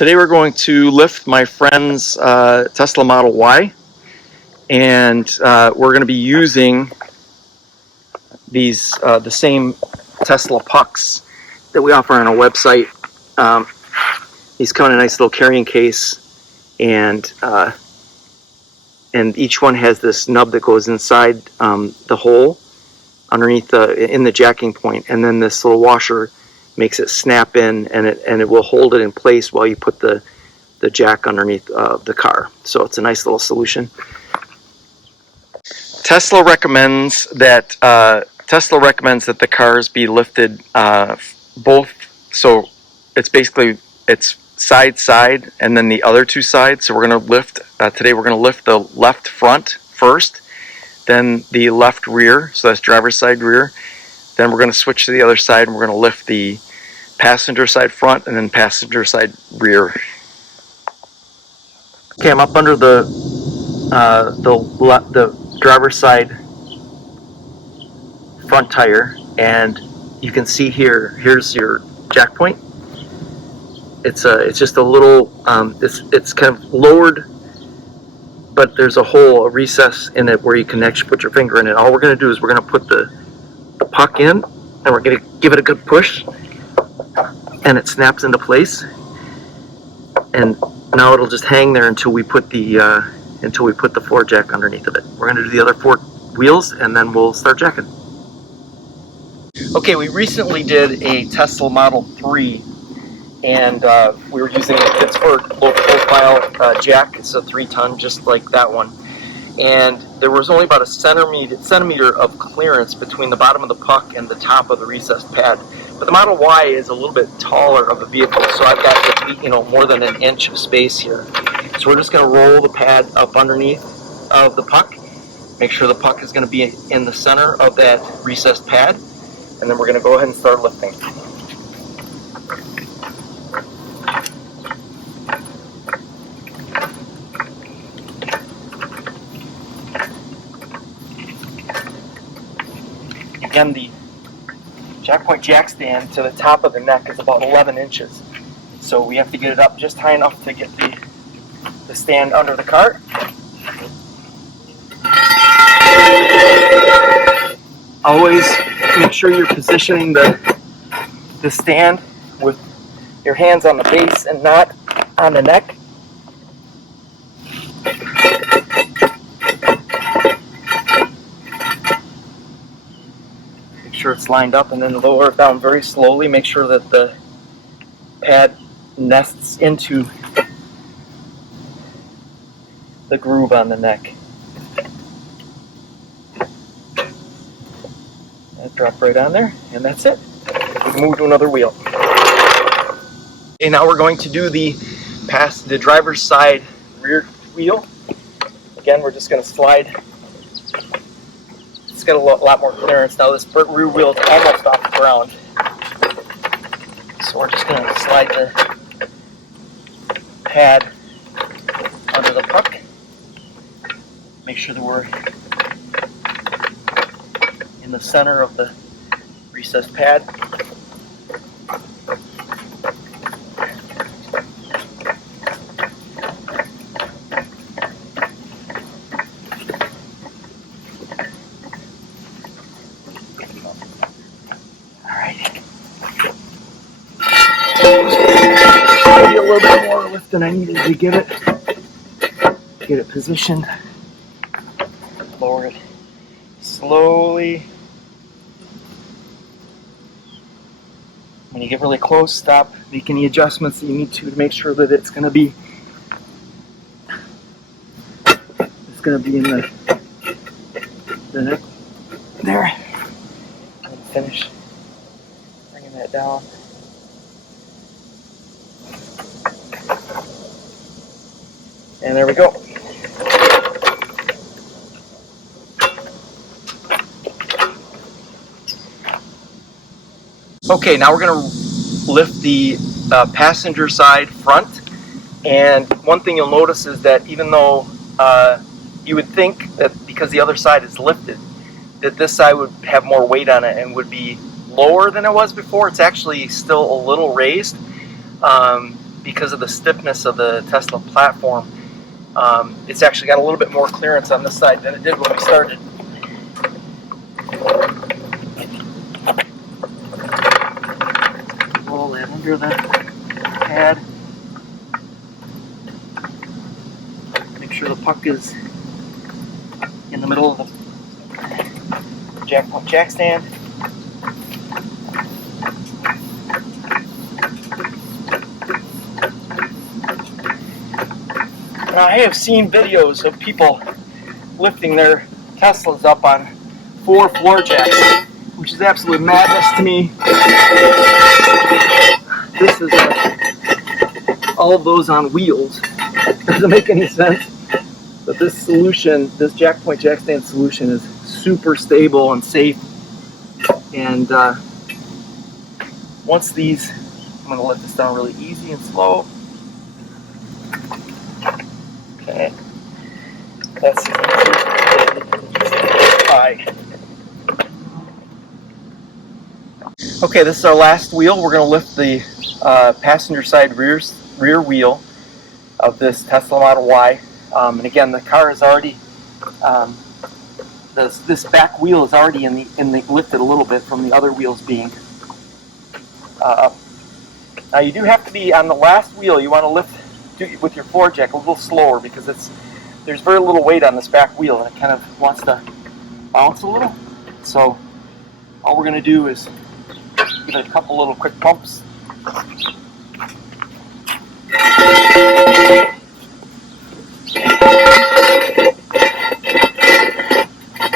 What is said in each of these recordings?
Today we're going to lift my friend's Tesla Model Y, and we're going to be using these the same Tesla pucks that we offer on our website. These come in a nice little carrying case, and each one has this nub that goes inside the hole underneath in the jacking point, and then this little washer makes it snap in, and it will hold it in place while you put the jack underneath the car. So it's a nice little solution. Tesla recommends that the cars be lifted both, so it's side and then the other two sides. So we're going to lift today. We're going to lift the left front first, then the left rear. So that's driver's side rear. Then we're going to switch to the other side, and we're going to lift the passenger side front and then passenger side rear. Okay, I'm up under the driver's side front tire, and you can see here's your jack point. It's just a little it's kind of lowered, but there's a hole, a recess in it where you can actually put your finger in it. All we're going to do is we're going to put the puck in, and we're going to give it a good push, and it snaps into place. And now it'll just hang there until we put the floor jack underneath of it. We're going to do the other 4 wheels, and then we'll start jacking. Okay, we recently did a Tesla Model 3, and we were using a Pittsburgh low profile jack. It's a 3-ton, just like that one. And there was only about a centimeter of clearance between the bottom of the puck and the top of the recessed pad. But the Model Y is a little bit taller of a vehicle, so I've got more than an inch of space here. So we're just going to roll the pad up underneath of the puck, make sure the puck is going to be in the center of that recessed pad, and then we're going to go ahead and start lifting. Again, the Jackpoint Jackstand to the top of the neck is about 11 inches. So we have to get it up just high enough to get the stand under the cart. Always make sure you're positioning the stand with your hands on the base and not on the neck. Make sure it's lined up, and then lower it down very slowly. Make sure that the pad nests into the groove on the neck. And drop right on there, and that's it. We can move to another wheel. Okay, now we're going to do the driver's side rear wheel. Again, we're just going to slide. It's got a lot more clearance now. This rear wheel is almost off the ground, so we're just going to slide the pad under the puck. Make sure that we're in the center of the recessed pad. Maybe a little bit more lift than I needed to get it positioned. Lower it slowly. When you get really close, stop, make any adjustments that you need to make sure that it's going to be in the neck there. And finish bringing that down. And there we go. Okay, now we're going to lift the passenger side front. And one thing you'll notice is that even though you would think that because the other side is lifted, that this side would have more weight on it and would be lower than it was before, it's actually still a little raised. because of the stiffness of the Tesla platform, it's actually got a little bit more clearance on this side than it did when we started. Roll that under the pad. Make sure the puck is in the middle of the Jackpoint Jackstand. Now, I have seen videos of people lifting their Teslas up on 4 floor jacks, which is absolute madness to me. This is all of those on wheels. Doesn't make any sense. But this solution, this Jackpoint Jackstand solution, is super stable and safe. And once these, I'm going to let this down really easy and slow. Okay, that's high. Okay, this is our last wheel. We're going to lift the passenger side rear wheel of this Tesla Model Y. And again, the car is already, this back wheel is already lifted a little bit from the other wheels being up. Now you do have to be on the last wheel. You want to lift with your floor jack a little slower because there's very little weight on this back wheel and it kind of wants to bounce a little. So all we're going to do is give it a couple little quick pumps.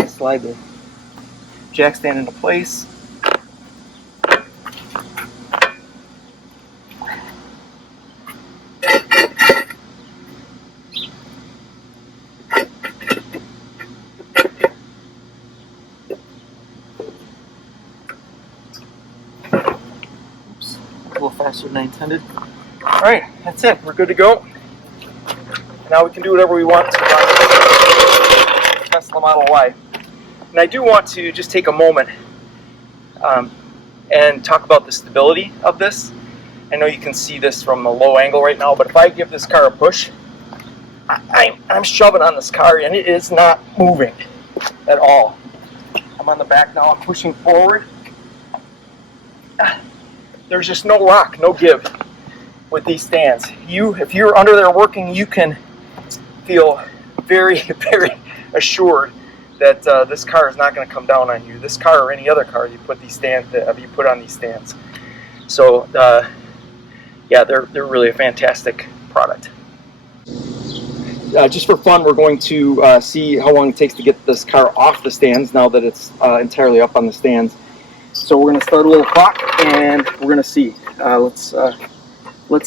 Slide the jack stand into place. A little faster than I intended. Alright, that's it. We're good to go. Now we can do whatever we want to the Tesla Model Y. And I do want to just take a moment and talk about the stability of this. I know you can see this from a low angle right now, but if I give this car a push, I'm shoving on this car and it is not moving at all. I'm on the back now, I'm pushing forward. There's just no rock, no give with these stands. If you're under there working, you can feel very, very assured that this car is not going to come down on you. This car or any other car you put on these stands. So yeah, they're really a fantastic product. Just for fun, we're going to see how long it takes to get this car off the stands now that it's entirely up on the stands. So we're going to start a little clock and we're going to see. Let's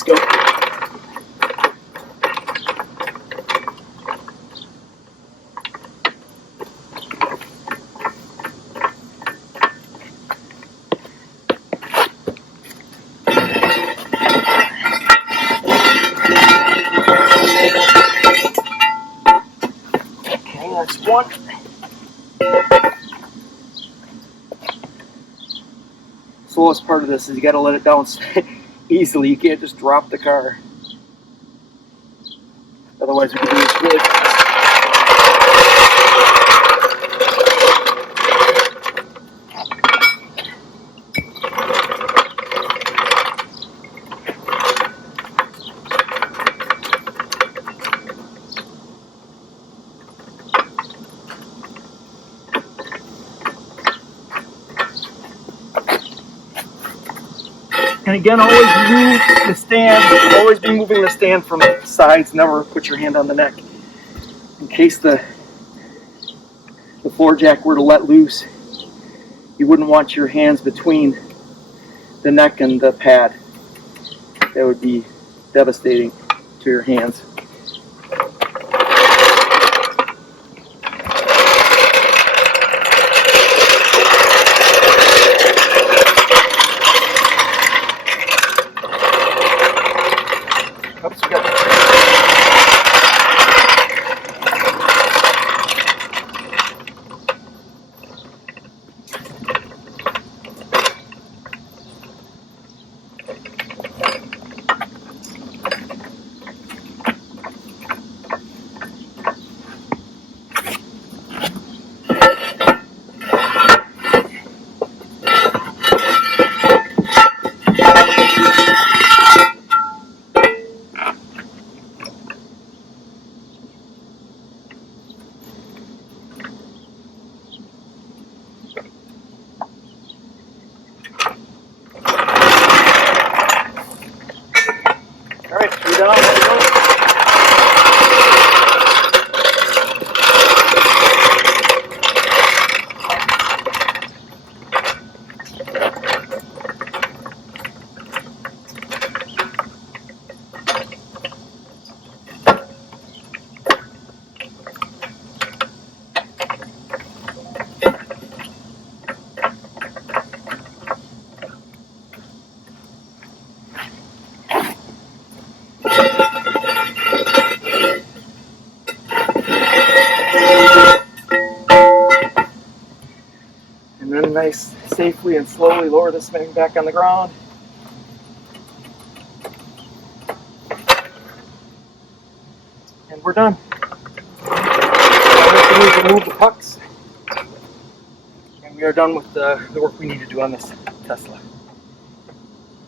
go. Okay, that's one. Slowest part of this is you got to let it down easily. You can't just drop the car. Otherwise, we could do this really fast. And again, always move the stand, always be moving the stand from the sides, never put your hand on the neck. In case the floor jack were to let loose, you wouldn't want your hands between the neck and the pad. That would be devastating to your hands. Oops, we got Alright, 3 down, let's go. And then nice, safely and slowly lower this thing back on the ground. And we're done. Now we need to remove the pucks. And we are done with the work we need to do on this Tesla.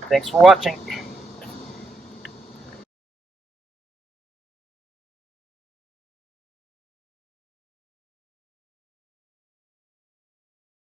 Thanks for watching.